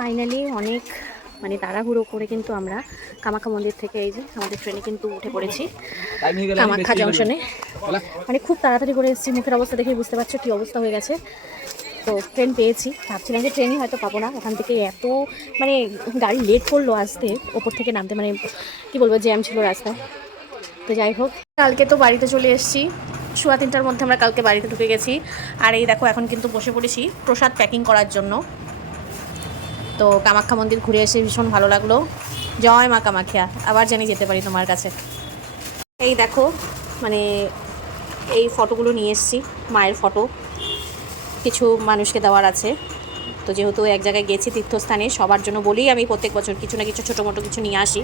Finally অনেক মানে তাড়াহুড়ো করে কিন্তু আমরা কামাখ্যা মন্দির থেকে এই যে আমাদের ট্রেনে কিন্তু উঠে পড়েছি কামাখ্যা জংশনে। মানে খুব তাড়াতাড়ি করে এসেছি, মুখের অবস্থা দেখে বুঝতে পারছো কী অবস্থা হয়ে গেছে। তো ট্রেন পেয়েছি, ভাবছিলাম যে ট্রেনই হয়তো পাবো না, ওখান থেকে এত মানে গাড়ি লেট করলো আসতে, ওপর থেকে নামতে মানে কি বলবো, জ্যাম ছিল রাস্তায়। তো যাই হোক, কালকে তো বাড়িতে চলে এসেছি, 3:15টার মধ্যে আমরা কালকে বাড়িতে ঢুকে গেছি। আর এই দেখো এখন কিন্তু বসে পড়েছি প্রসাদ প্যাকিং করার জন্য। তো কামাখ্যা মন্দির ঘুরে এসে ভীষণ ভালো লাগলো। জয় মা কামাখ্যা, আবার জানি যেতে পারি তোমার কাছে। এই দেখো মানে এই ফটোগুলো নিয়ে এসেছি, মায়ের ফটো কিছু মানুষকে দেওয়ার আছে। তো যেহেতু এক জায়গায় গেছি তীর্থস্থানে, সবার জন্য বলেই আমি প্রত্যেক বছর কিছু না কিছু ছোটো মোটো কিছু নিয়ে আসি।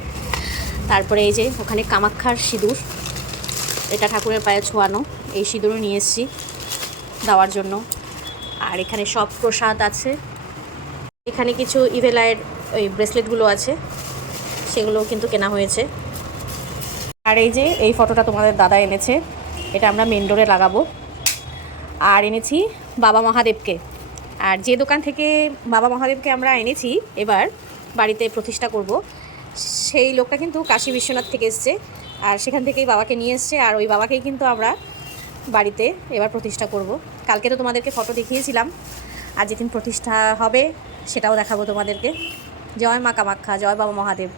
তারপরে এই যে ওখানে কামাখ্যার সিঁদুর, এটা ঠাকুরের পায়ে ছোঁয়ানো, এই সিঁদুরও নিয়ে এসেছি দেওয়ার জন্য। আর এখানে সব প্রসাদ আছে, এখানে কিছু ইভেলাইয়ের ওই ব্রেসলেটগুলো আছে, সেগুলোও কিন্তু কেনা হয়েছে। আর এই যে এই ফটোটা তোমাদের দাদা এনেছে, এটা আমরা মেন ডোরে লাগাবো। আর এনেছি বাবা মহাদেবকে, আর যে দোকান থেকে বাবা মহাদেবকে আমরা এনেছি এবার বাড়িতে প্রতিষ্ঠা করব, সেই লোকটা কিন্তু কাশী বিশ্বনাথ থেকে এসছে, আর সেখান থেকেই বাবাকে নিয়ে এসছে। আর ওই বাবাকেই কিন্তু আমরা বাড়িতে এবার প্রতিষ্ঠা করব। কালকে তো তোমাদেরকে ফটো দেখিয়েছিলাম, আর যেদিন প্রতিষ্ঠা হবে সেটাও দেখাবো তোমাদেরকে। জয় মা কামাখ্যা, জয় বাবা মহাদেব।